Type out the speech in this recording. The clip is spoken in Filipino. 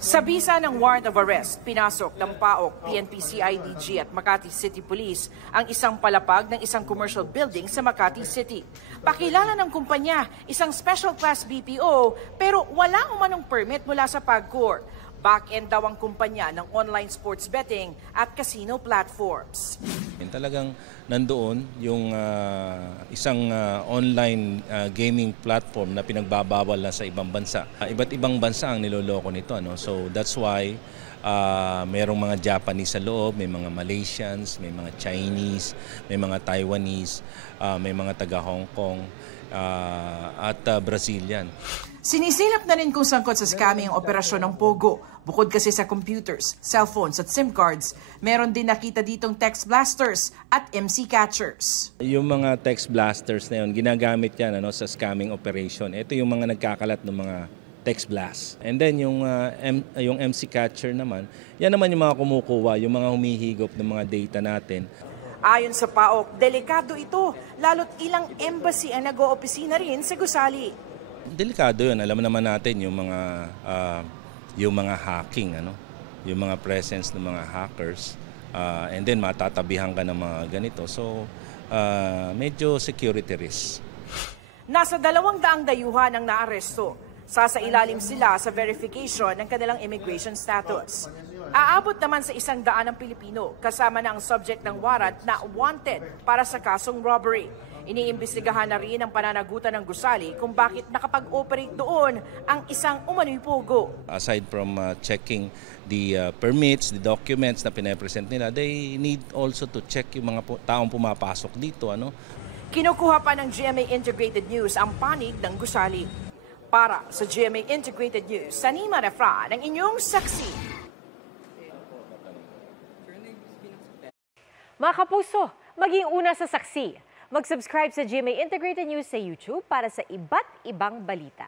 Sa bisa ng warrant of arrest, pinasok ng PAOK, PNP CIDG at Makati City Police ang isang palapag ng isang commercial building sa Makati City. Pakilala ng kumpanya, isang special class BPO pero wala umanong permit mula sa PAGCOR. Back-end daw ang kumpanya ng online sports betting at casino platforms. Talagang nandoon yung isang online gaming platform na pinagbabawal na sa ibang bansa. Iba't ibang bansa ang niloloko nito. So that's why merong mga Japanese sa loob, may mga Malaysians, may mga Chinese, may mga Taiwanese, may mga taga-Hong Kong at Brazilian. Sinisilap na rin kung sangkot sa scamming ang operasyon ng Pogo. Bukod kasi sa computers, cellphones at SIM cards, meron din nakita ditong text blasters at MC catchers. Yung mga text blasters na yun, ginagamit yan sa scamming operation. Ito yung mga nagkakalat ng mga text blast. And then yung MC catcher naman, yan naman yung mga kumukuha, yung mga humihigop ng mga data natin. Ayon sa PAOK, delikado ito, lalo't ilang embassy ang nag-oopisina rin sa gusali. Delikado yun. Alam naman natin yung mga hacking, yung mga presence ng mga hackers. And then matatabihan ka ng mga ganito. So, medyo security risk. Nasa 200 dayuhan ang naaresto. Sasailalim sila sa verification ng kanilang immigration status. Aabot naman sa 100 ang Pilipino, kasama na ang subject ng warrant na wanted para sa kasong robbery. Iniimbestigahan na rin ang pananagutan ng gusali kung bakit nakapag-operate doon ang isang umano'y Pogo. Aside from checking the permits, the documents na pinapresent nila, they need also to check yung mga taong pumapasok dito. Kinukuha pa ng GMA Integrated News ang panig ng gusali. Para sa GMA Integrated News, Sanima Refra ng inyong saksi. Mga kapuso, maging una sa saksi. Mag-subscribe sa GMA Integrated News sa YouTube para sa iba't ibang balita.